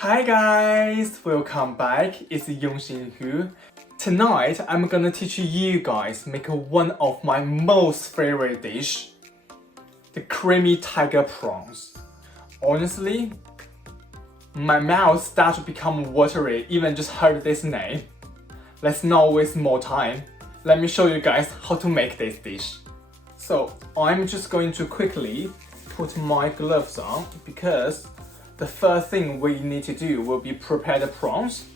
Hi guys, welcome back. It's Yongxin Hu. Tonight I'm gonna teach you guys make one of my most favorite dish, the creamy tiger prawns. Honestly, my mouth starts to become watery even just heard this name. Let's not waste more time. Let me show you guys how to make this dish. So I'm just going to quickly put my gloves on because the first thing we need to do will be prepare the prawns.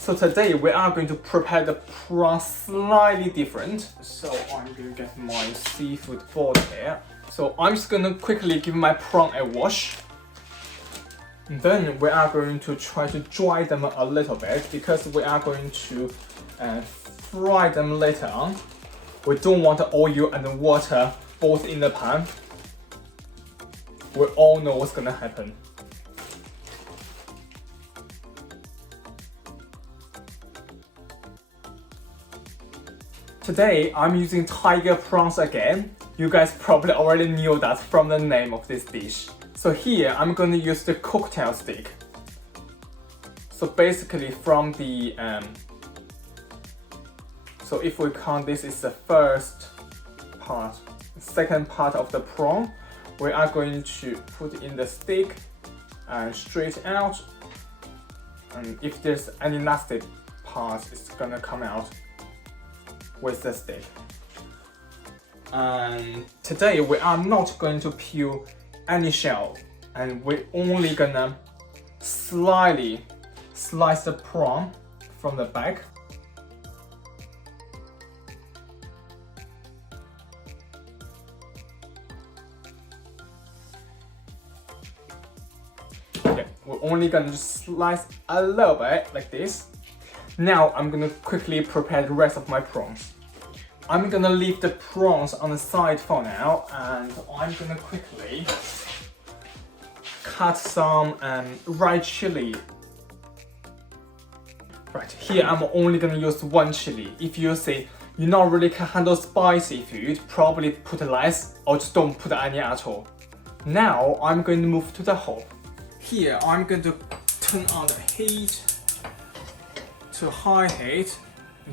So today we are going to prepare the prawns slightly different. So I'm going to get my seafood bowl here. So I'm just going to quickly give my prawn a wash. Then we are going to try to dry them a little bit because we are going to fry them later on. We don't want the oil and water both in the pan. We all know what's gonna happen. Today I'm using tiger prawns again. You guys probably already knew that from the name of this dish. So here I'm going to use the cocktail stick. So basically from the so if we count, this is the first part. The second part of the prawn, we are going to put in the stick and straight out. And if there's any nasty parts, it's gonna come out with the stick. And today we are not going to peel any shell, and we're only gonna slightly slice the prawn from the back. Okay, we're only gonna just slice a little bit like this. Now I'm gonna quickly prepare the rest of my prawns. I'm gonna leave the prawns on the side for now, and I'm gonna quickly cut some red chili. Right, here I'm only gonna use one chili. If you say you not really can handle spicy food, probably put less or just don't put any at all. Now I'm going to move to the hob. Here I'm going to turn on the heat to high heat.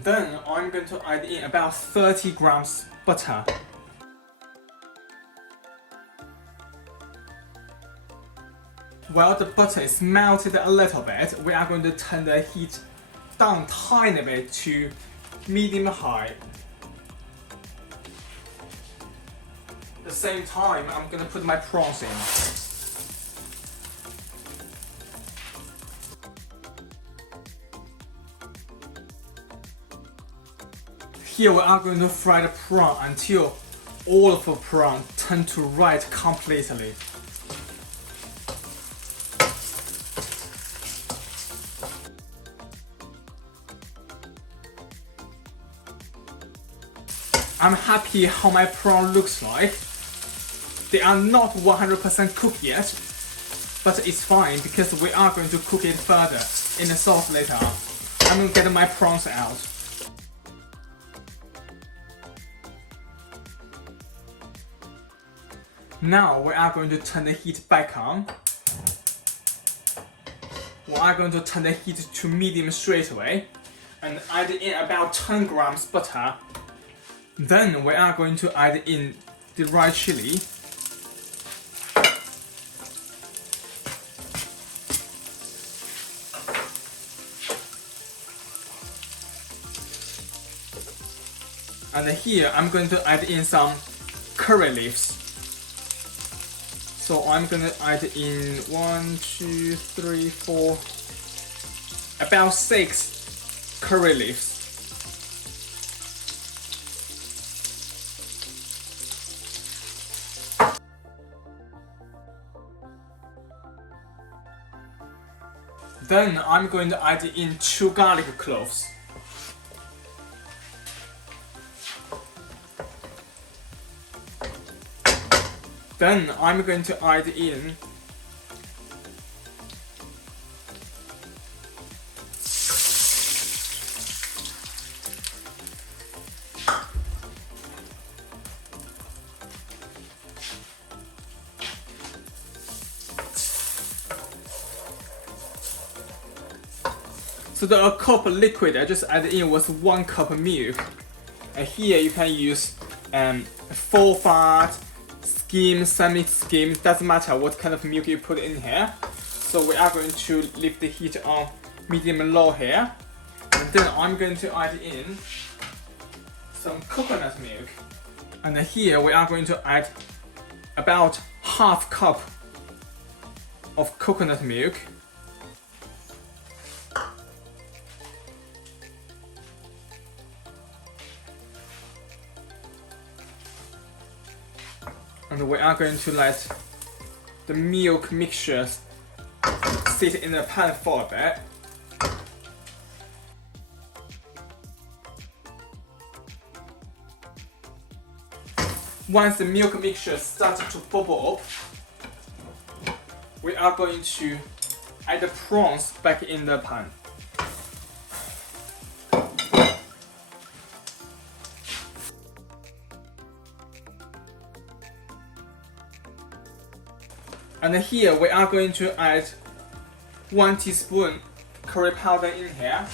Then I'm going to add in about 30 grams butter. While the butter is melted a little bit, we are going to turn the heat down tiny bit to medium high. At the same time, I'm going to put my prawns in. Here we are going to fry the prawn until all of the prawn turn to red completely. I'm happy how my prawn looks like. They are not 100% cooked yet, but it's fine because we are going to cook it further in the sauce later on. I'm going to get my prawns out. Now we are going to turn the heat back on. We are going to turn the heat to medium straight away and add in about 10 grams butter. Then we are going to add in the red chili. And here I'm going to add in some curry leaves. So I'm gonna add in 1, 2, 3, 4, about 6 curry leaves. Then I'm going to add in 2 garlic cloves. Then I'm going to add in So the cup liquid I just added in was 1 cup of milk. And here you can use full fat, skim, semi-skim, doesn't matter what kind of milk you put in here. So we are going to leave the heat on medium low here. And then I'm going to add in some coconut milk. And here we are going to add about half cup of coconut milk. And we are going to let the milk mixtures sit in the pan for a bit. Once the milk mixture starts to bubble up, we are going to add the prawns back in the pan. And here we are going to add 1 teaspoon curry powder in here.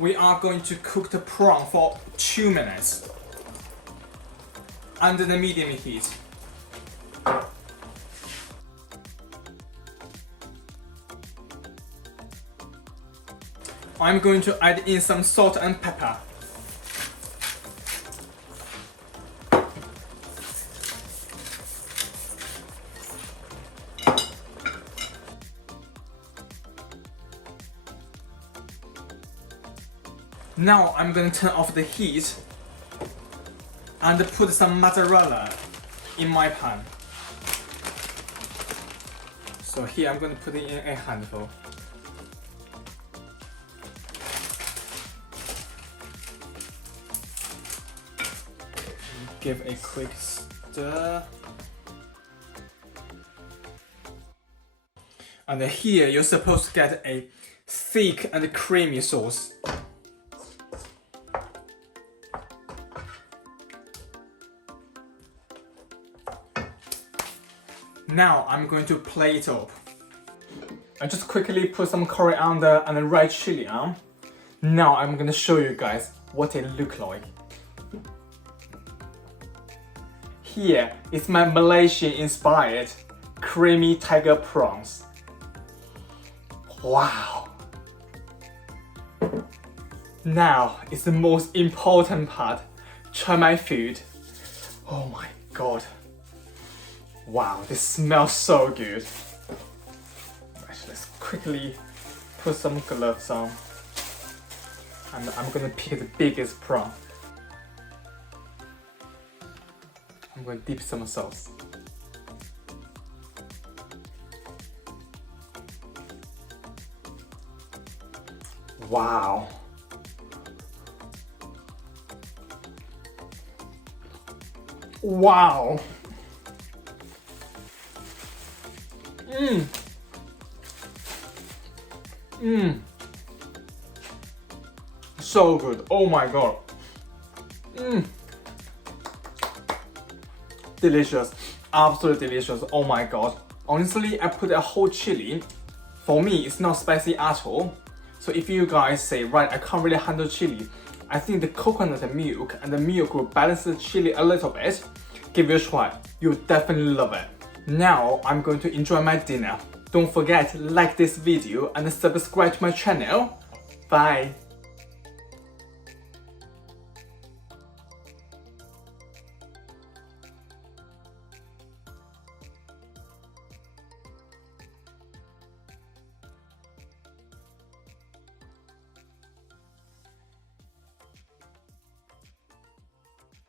We are going to cook the prawn for 2 minutes under the medium heat. I'm going to add in some salt and pepper. Now I'm going to turn off the heat and put some mozzarella in my pan. So here I'm going to put in a handful. Give a quick stir. And here you're supposed to get a thick and creamy sauce. Now I'm going to plate it up. I just quickly put some coriander and red chili on. Now I'm going to show you guys what it looks like. Here is my Malaysian inspired creamy tiger prawns. Wow! Now is the most important part. Try my food. Oh my god. Wow, this smells so good. Actually, let's quickly put some gloves on. And I'm gonna pick the biggest prawn. I'm going to dip some sauce. Wow. Wow. So good. Oh my god. Delicious. Absolutely delicious. Oh my god. Honestly, I put a whole chili. For me, it's not spicy at all. So if you guys say, right, I can't really handle chili, I think the coconut milk and the milk will balance the chili a little bit. Give it a try. You'll definitely love it. Now, I'm going to enjoy my dinner. Don't forget to like this video and subscribe to my channel. Bye.